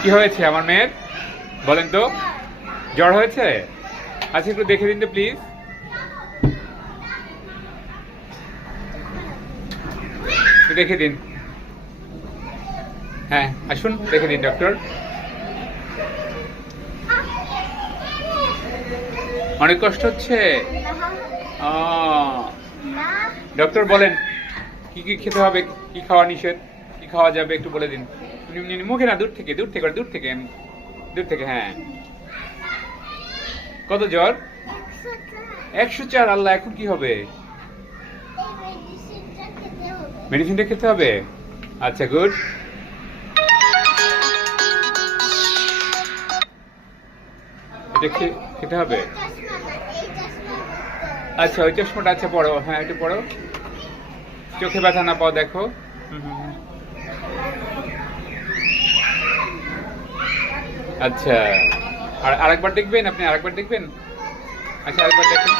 কি হয়েছে আমার মেয়ের বলেন তো? জ্বর হয়েছে? আচ্ছা একটু দেখে দিন তো প্লিজ। দেখে দিন। হ্যাঁ আসুন দেখে দিন ডক্টর। অনেক কষ্ট হচ্ছে? ডক্টর বলেন কি কি খেতে হবে, কি খাওয়া নিষেধ, কি খাওয়া যাবে একটু বলে দিন। মুখে না, দূর থেকে হ্যাঁ। কত জ্বর? 104। আল্লাহ, এখন কি হবে? মেডিসিনটা খেতে হবে। আচ্ছা গুড। এটা খেতে হবে। আচ্ছা ওই চশমাটা, আচ্ছা পড়ো, হ্যাঁ একটু পড়ো। চোখে ব্যথা না পাও দেখো। আচ্ছা আর আরেকবার দেখবেন আপনি, আরেকবার দেখবেন। আচ্ছা আরেকবার দেখেন।